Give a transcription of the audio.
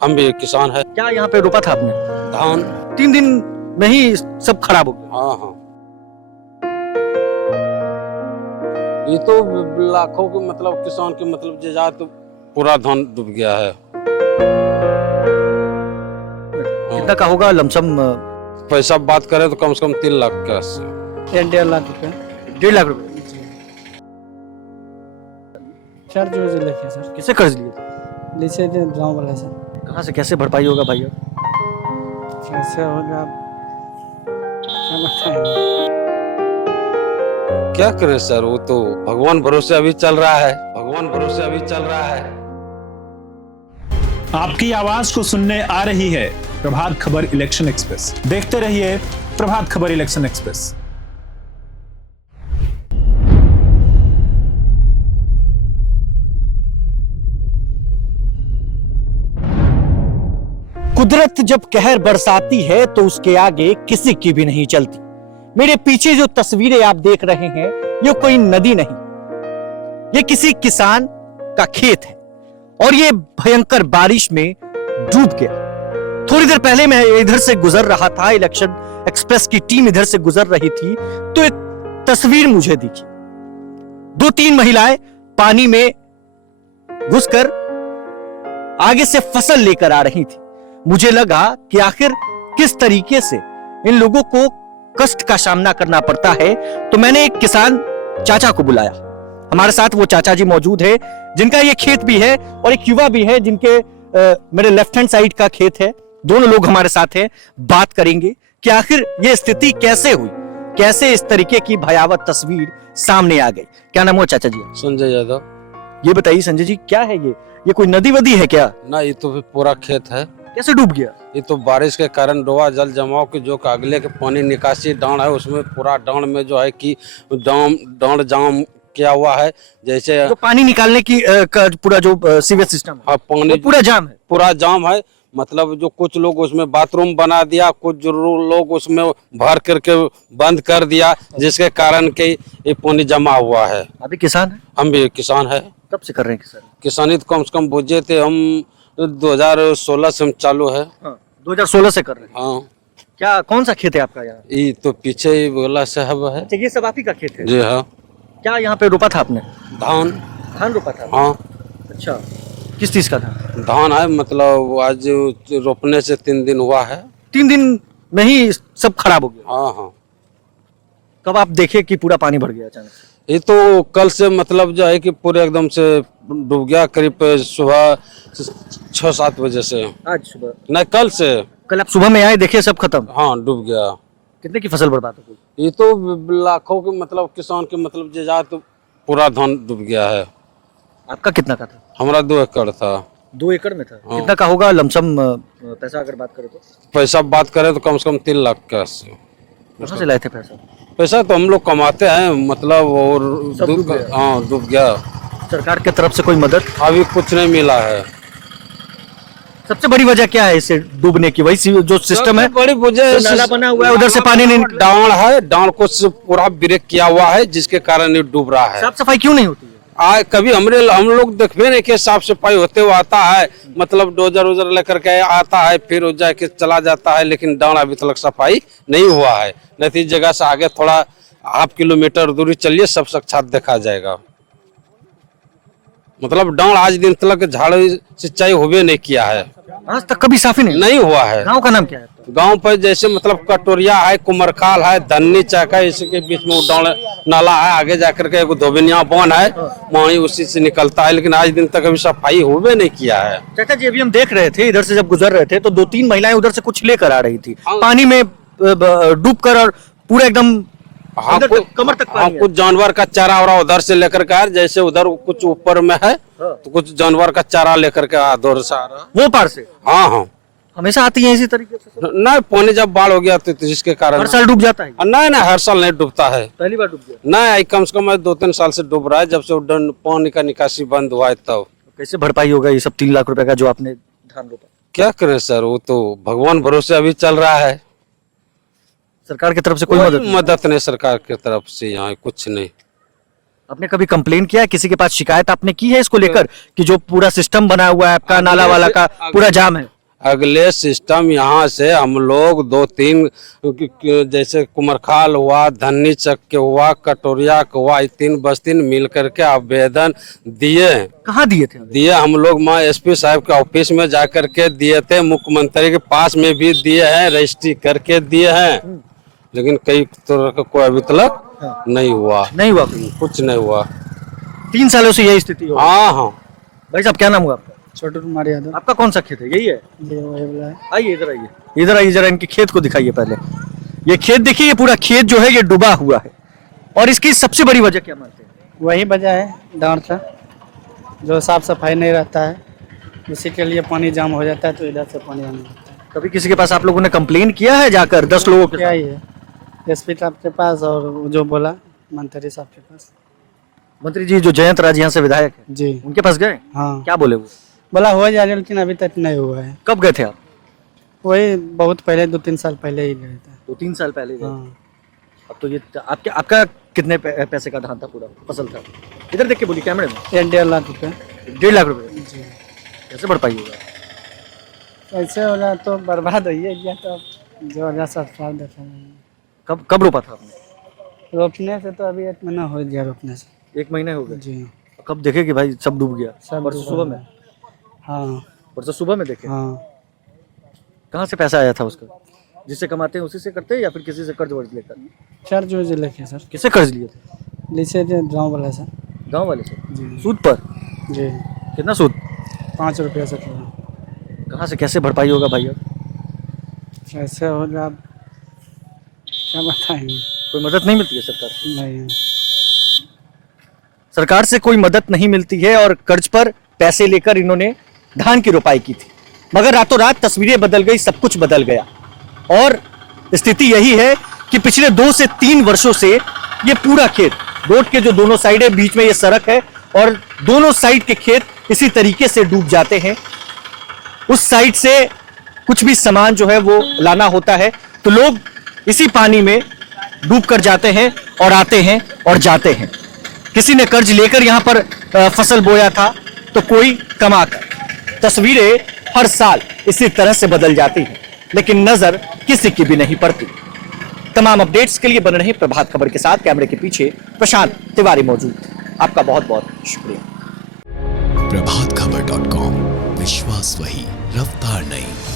हम भी किसान है। क्या यहाँ पे रोपा था आपने? धान। 3 दिन में ही सब खराब हो गया। हाँ हाँ, ये तो लाखों के मतलब किसान के मतलब जे जाए तो पूरा धान डूब गया है। कितना का होगा लमसम? पैसा बात करें तो कम से कम 3 लाख का से। 1.5 लाख रुपए। 1.5 लाख रुपए। कर्ज वर्ज लेके सर, किसे कर्ज लिए? लीजिए थे गाँव वाला सर। कहाँ से कैसे भरपाई होगा भाई? कैसे होगा क्या बताएंगे। क्या करें सर, वो तो भगवान भरोसे अभी चल रहा है, भगवान भरोसे अभी चल रहा है। आपकी आवाज को सुनने आ रही है प्रभात खबर इलेक्शन एक्सप्रेस। देखते रहिए प्रभात खबर इलेक्शन एक्सप्रेस। कुदरत जब कहर बरसाती है तो उसके आगे किसी की भी नहीं चलती। मेरे पीछे जो तस्वीरें आप देख रहे हैं, ये कोई नदी नहीं, ये किसी किसान का खेत है और ये भयंकर बारिश में डूब गया। थोड़ी देर पहले मैं इधर से गुजर रहा था, इलेक्शन एक्सप्रेस की टीम इधर से गुजर रही थी, तो एक तस्वीर मुझे दिखी। 2-3 महिलाएं पानी में घुसकर आगे से फसल लेकर आ रही थी। मुझे लगा कि आखिर किस तरीके से इन लोगों को कष्ट का सामना करना पड़ता है, तो मैंने एक किसान चाचा को बुलाया। हमारे साथ वो चाचा जी मौजूद है जिनका ये खेत भी है और एक युवा भी है जिनके मेरे लेफ्ट हैंड साइड का खेत है। दोनों लोग हमारे साथ हैं, बात करेंगे कि आखिर ये स्थिति कैसे हुई, कैसे इस तरीके की भयावह तस्वीर सामने आ गई। क्या नाम हुआ चाचा जी? संजय यादव। ये बताइए संजय जी, क्या है ये कोई नदी वदी है क्या? ना, ये तो पूरा खेत है। कैसे डूब गया? ये तो बारिश के कारण डोवा जल जमाव के जो अगले के पानी निकासी डांड है, उसमें पूरा डांड में जो है कि डांड जाम किया हुआ है। जैसे तो पानी निकालने की का पूरा जो सीवेज सिस्टम है, हाँ, पानी पूरा जाम है। पूरा जाम है। मतलब जो कुछ लोग उसमें बाथरूम बना दिया, कुछ जो लोग उसमें भर करके बंद कर दिया, जिसके कारण के ये पानी जमा हुआ है। अभी किसान है? हम भी किसान है। कब से कर रहे हैं किसान? किसानी तो कम से कम बुझे थे हम 2016 से हम चालू है। हाँ, 2016 से कर रहे हैं। हाँ, क्या कौन सा खेत है आपका यहाँ? ये तो पीछे ही बोला साहब है। अच्छा, ये सब आप ही का खेत है? जी हाँ। क्या यहाँ पे रोपा था आपने? धान। धान रोपा था? हाँ, अच्छा, किस चीज का था? धान है। मतलब आज रोपने से 3 दिन हुआ है। 3 दिन में ही सब खराब हो गया? हाँ हाँ, कब आप देखे कि पूरा पानी भर गया अचानक से? ये तो कल से मतलब जो है कि पूरे एकदम से डूब गया। करीब सुबह 6-7 बजे से। आज सुबह? नहीं, कल से। कल आप सुबह में आए, देखे सब खत्म? हाँ, डूब गया। कितने की फसल बर्बाद हो गई? ये तो लाखों के मतलब किसान के मतलब जे जाए तो पूरा धान डूब गया है। आपका कितना का था? हमारा 2 एकड़ था। 2 एकड़ में था? हाँ। कितना का होगा लमसम पैसा अगर बात करें तो? पैसा बात करें तो कम से कम 3 लाख का से। कहाँ से लाए थे पैसा? पैसा तो हम लोग कमाते हैं मतलब, और सब डूब गया? हाँ, डूब गया। सरकार की तरफ से कोई मदद? अभी कुछ नहीं मिला है। सबसे बड़ी वजह क्या है इसे डूबने की? वही जो सिस्टम है, बड़ी वजह जो नाला बना हुआ है, उधर से पानी नहीं निकला। डांड है, डांड को पूरा ब्रेक किया हुआ है, जिसके कारण ये डूब रहा है। साफ सफाई क्यों नहीं होती है? कभी हम लोग देखबे नहीं कि साफ सफाई होते हुए आता है। मतलब डोजर उजर लेकर के आता है, फिर वो जाके चला जाता है, लेकिन डांड अभी तक सफाई नहीं हुआ है। नहीं तो इस जगह से आगे थोड़ा ½ किलोमीटर दूरी चलिए, सब साक्षात देखा जाएगा। मतलब डांड आज दिन तक झाड़ सिंचाई होवे नहीं किया है, आज तक कभी साफ ही नहीं हुआ। हुआ है। गांव का नाम क्या है? गांव पर जैसे मतलब कटोरिया है, कुमरखाल है, धन्नी चाका, इसके बीच में डांड नाला है। आगे जाकर के एक धोबिनिया बांध है, पानी उसी से निकलता है, लेकिन आज दिन तक अभी सफाई होवे नहीं किया है। चाचा जी, अभी हम देख रहे थे, इधर से जब गुजर रहे थे तो 2-3 महिलाएं उधर से कुछ लेकर आ रही थी, पानी में डूबकर, और पूरा एकदम हाँ, कमर तक हाँ, पानी है। कुछ जानवर का चारा और उधर से लेकर के आ, जैसे उधर कुछ ऊपर में है तो कुछ जानवर का चारा लेकर के उधर से आ रहा। वो पार से? हाँ हाँ, हमेशा आती है इसी तरीके से? नहीं, पानी जब बाढ़ हो गया तो जिसके कारण हर साल डूब जाता है? नहीं नहीं, हर साल नहीं डूबता है। पहली बार डूब गया? नहीं, कम से कम 2-3 साल से डूब रहा है, जब से पानी का निकासी बंद हुआ है तब। कैसे भरपाई होगा ये सब 3 लाख रुपए का जो आपने धान रोपा? क्या करें सर, वो तो भगवान भरोसे अभी चल रहा है। सरकार की तरफ से कोई मदद? मदद नहीं सरकार की तरफ से, यहाँ कुछ नहीं। आपने कभी कंप्लेन किया है, किसी के पास शिकायत आपने की है इसको लेकर कि जो पूरा सिस्टम बना हुआ है आपका नाला वाला का पूरा जाम है? अगले सिस्टम यहाँ से हम लोग 2-3 जैसे कुमरखाल हुआ, धन्नी चक के हुआ, कटोरिया का हुआ, 3 बस्ती मिल करके आवेदन दिए। कहाँ दिए थे? दिए हम लोग माँ एसपी साहब के ऑफिस में जा करके दिए थे, मुख्यमंत्री के पास में भी दिए हैं, रजिस्ट्री करके दिए हैं, लेकिन कई तरह का कोई अभी तक नहीं हुआ। नहीं हुआ? कुछ नहीं हुआ। 3 सालों से यही स्थिति हो रही है। हाँ हाँ। भाई साहब क्या नाम हुआ आपका? छोटू कुमार यादव। आपका कौन सा खेत है? यही है? जी वही वाला है। आइए इधर आइए, इधर आइए, जरा इनके खेत को दिखाइए पहले। ये खेत देखिए, ये पूरा खेत जो है ये डूबा हुआ है, और इसकी सबसे बड़ी वजह क्या मानते हैं? वही वजह है डांड का, जो साफ सफाई नहीं रहता है, इसी के लिए पानी जाम हो जाता है, तो इधर से पानी आने लगता है। कभी किसी के पास आप लोगों ने कंप्लेन किया है जाकर 10 लोगों के? क्या ही है, एसपी साहब के पास और जो बोला मंत्री साहब के पास। मंत्री जी जो जयंत राज यहाँ से विधायक है, जी उनके पास गए? हाँ, क्या बोले वो? बोला हो जाएगा, लेकिन अभी तक नहीं हुआ है। कब गए थे आप? वही बहुत पहले 2-3 साल पहले ही गए थे। 2-3 साल पहले गए। हाँ, अब तो ये आपका कितने पैसे का धान था, पूरा फसल था? इधर देख के बोली कैमरे में। 1.5 लाख रुपये। 1.5 लाख रुपए? जी, कैसे भरपाई होगा? ऐसे होला तो बर्बाद हो गया, तो जो वजह सरकार देखा कब रोपा था आपने? रोपने से तो अभी 1 महीना हो गया रोपने से। 1 महीने हो गए। जी, कब देखे कि भाई सब डूब गया? सब परसों सुबह में? हाँ परसों सुबह में देखे? हाँ। कहाँ से पैसा आया था उसका? जिससे कमाते हैं उसी से करते हैं या फिर किसी से कर्ज वर्ज लेकर? कर्ज वर्ज लेके सर, किससे कर्ज लिए थे? लीचे थे गाँव वाला सर। गांव वाले से? जी सूद पर? जी, कितना सूद? 5 रुपये से थोड़ा। कहाँ से कैसे भरपाई होगा भाई? अब कैसे होगा अब क्या बताएंगे। कोई मदद नहीं मिलती है सरकार से? नहीं, सरकार से कोई मदद नहीं मिलती है और कर्ज पर पैसे लेकर इन्होंने धान की रोपाई की थी, मगर रातों रात तस्वीरें बदल गई, सब कुछ बदल गया। और स्थिति यही है कि पिछले 2 से 3 वर्षों से ये पूरा खेत, रोड के जो दोनों साइड है, बीच में ये सड़क है और दोनों साइड के खेत इसी तरीके से डूब जाते हैं। उस साइड से कुछ भी सामान जो है वो लाना होता है तो लोग इसी पानी में डूब कर जाते हैं और आते हैं और जाते हैं। किसी ने कर्ज लेकर यहां पर फसल बोया था तो कोई कमा कर। तस्वीरें हर साल इसी तरह से बदल जाती हैं, लेकिन नजर किसी की भी नहीं पड़ती। तमाम अपडेट्स के लिए बने रहे प्रभात खबर के साथ। कैमरे के पीछे प्रशांत तिवारी मौजूद। आपका बहुत बहुत शुक्रिया। प्रभातखबर.com, विश्वास वही, रफ्तार नहीं।